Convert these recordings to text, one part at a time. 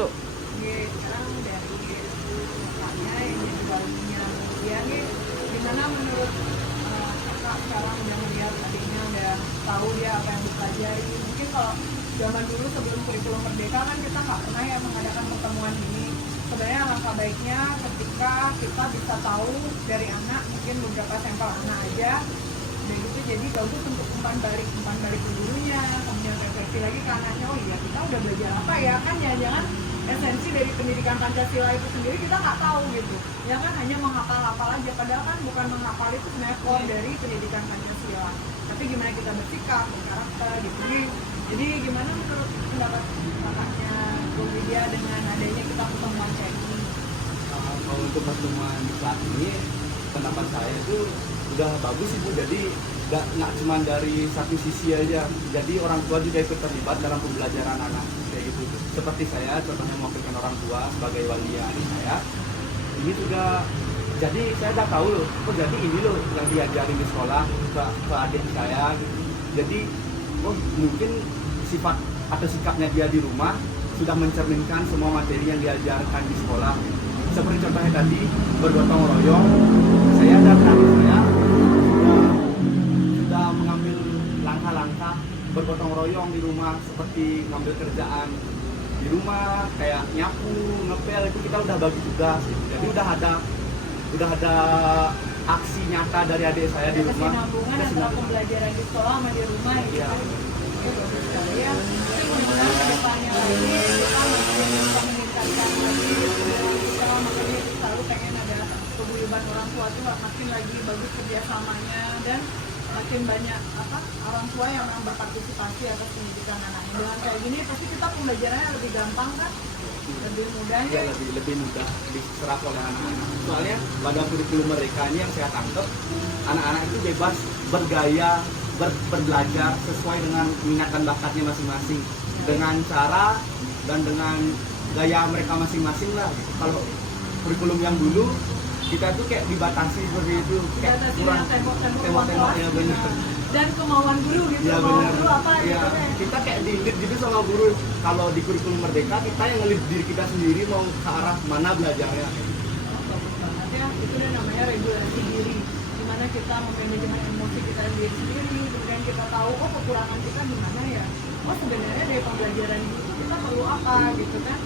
itu? Sekarang dari kakaknya yang jadi walinya dia nih, gimana menurut kakak sekarang udah melihat adiknya udah tahu dia apa yang dipelajari? Mungkin kalau zaman dulu sebelum kurikulum merdeka kan kita nggak pernah ya mengadakan pertemuan ini. Sebenarnya alangkah baiknya ketika kita bisa tahu dari anak, mungkin beberapa sampel anak aja, dan gitu jadi bagus untuk umpan balik ke gurunya, kemudian refleksi lagi ke anaknya, oh iya kita udah belajar apa ya, kan jangan-jangan esensi dari pendidikan Pancasila itu sendiri kita nggak tahu gitu ya kan, hanya menghafal-hafal aja, padahal kan bukan menghafal itu sebenarnya core dari pendidikan Pancasila, tapi gimana kita bersikap, berkarakter gitu. Jadi gimana menurut pendapat kakaknya Bu Widya dengan adanya kita pertemuan kayak ini? Kalau untuk pertemuan di kelas ini, pendapat saya itu udah bagus sih Bu. Jadi nggak cuma dari satu sisi aja. Jadi orang tua juga ikut terlibat dalam pembelajaran anak kayak gitu. Seperti saya, contohnya mewakilkan orang tua sebagai wali adik saya. Ini juga, jadi saya udah tahu loh. Oh jadi ini loh yang diajarin di sekolah ke adik saya. Gitu. Jadi oh mungkin sifat atau sikapnya dia di rumah sudah mencerminkan semua materi yang diajarkan di sekolah. Seperti contohnya tadi bergotong royong, saya dan adik saya sudah mengambil langkah-langkah bergotong royong di rumah, seperti ngambil kerjaan di rumah kayak nyapu, ngepel, itu kita udah bagi tugas. Jadi udah ada aksi nyata dari adik saya di rumah. Kesinambungan antara pembelajaran di sekolah sama di rumah gitu. Ya. Bagus sekali ya. Mudah-mudahan ke depannya lagi kita makin bisa meningkatkan lagi kita, makanya selalu pengen ada keguyuban orang tua tuh makin lagi bagus kerjasamanya, dan makin banyak orang tua yang memang berpartisipasi atas pendidikan anaknya. Dengan kayak gini pasti kita pembelajarannya lebih gampang kan, lebih mudah Ya, lebih mudah diserap oleh anak-anak. Soalnya pada kurikulum mereka ini yang saya tangkap, anak-anak itu bebas bergaya, berbelajar sesuai dengan minat dan bakatnya masing-masing, dengan cara dan dengan gaya mereka masing-masing lah. Kalau kurikulum yang dulu kita tuh kayak dibatasi seperti itu, kayak kurang tembok-tembok ya benar. Dan kemauan guru gitu, Ya, mau benar. guru apa Ya, gitu kan. kita kayak di-lead gitu sama guru. Kalau di kurikulum merdeka kita yang nge-lead diri kita sendiri mau ke arah mana belajarnya. Bagus banget ya, itu udah namanya regulasi diri, dimana kita memanajemen emosi kita sendiri, kemudian kita tahu oh kekurangan kita di mana ya, oh sebenarnya dari pembelajaran itu kita perlu apa gitu kan.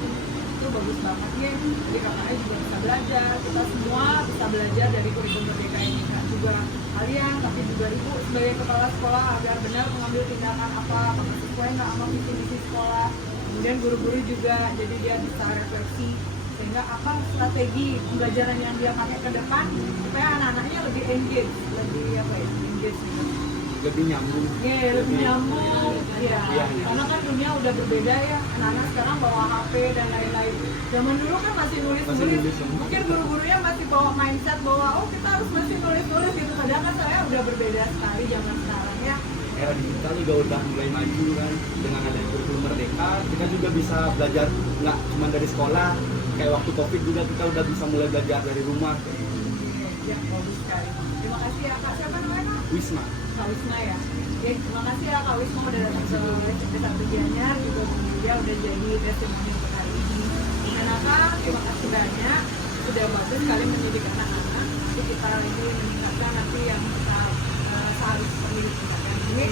Itu bagus banget ya, jadi kakaknya juga bisa belajar, kita semua bisa belajar dari kurikulum merdeka ini, kan juga kalian tapi juga ibu sebagai kepala sekolah agar benar mengambil tindakan apakah sesuai nggak sama visi misi sekolah. Kemudian guru-guru juga, jadi dia bisa refleksi sehingga apa strategi pembelajaran yang dia pakai ke depan supaya anak-anaknya lebih engage, lebih engage gitu. Lebih nyambung. Iya, lebih nyambung. Iya. Iya. Karena kan dunia udah berbeda ya. Anak-anak sekarang bawa HP dan lain-lain. Zaman dulu kan masih nulis-nulis. Mungkin guru-gurunya masih bawa mindset bahwa oh kita harus masih nulis-nulis gitu. Padahal kan saya udah berbeda sekali zaman sekarang ya. Era digital juga udah mulai maju kan, dengan adanya kurikulum merdeka kita juga bisa belajar nggak cuma dari sekolah, kayak waktu COVID juga kita udah bisa mulai belajar dari rumah. Ya, bagus sekali. Terima kasih ya Kak. Siapa namanya Kak? Wisma. Kak Wisma ya. Oke, terima kasih ya Kak Wisma udah datang ke SMP 1 Gianyar, juga dia udah jadi testimoni untuk hari ini. Dan Kak, terima kasih banyak sudah bagus sekali mendidik anak-anak. Nanti kita lagi meningkatkan nanti yang kita seharusnya pendidik tingkatkan ini.